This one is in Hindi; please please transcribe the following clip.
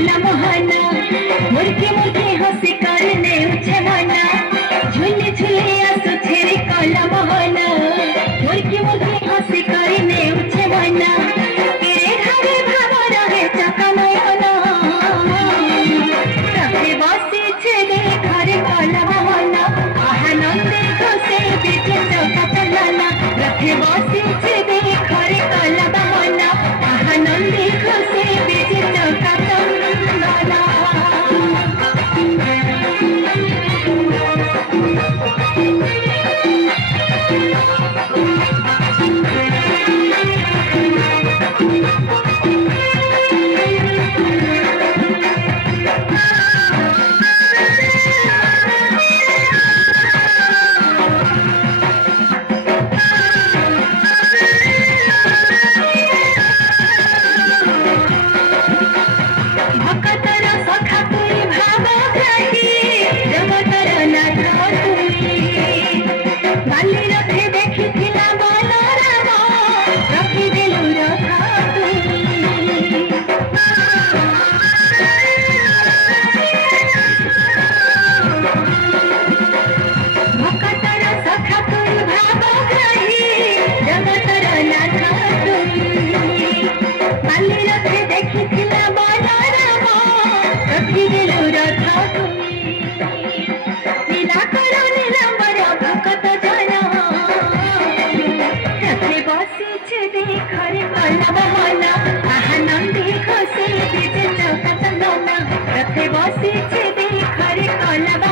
कोला मोहना मुर्गी मुर्गी हंसी करने उछे मना झूले झूले आसो छेरी कोला मोहना मुर्गी मुर्गी हंसी करने उछे मना तेरे घरे भाव रहे चकमयना रखे बसी छेरे घरे कोला मोहना आनंदे खुशे बीचे चौका चलाना रखे बसी छेरे घरे कोला मोहना आनंदे खुशे बीचे चौका बसी छे खरे कोला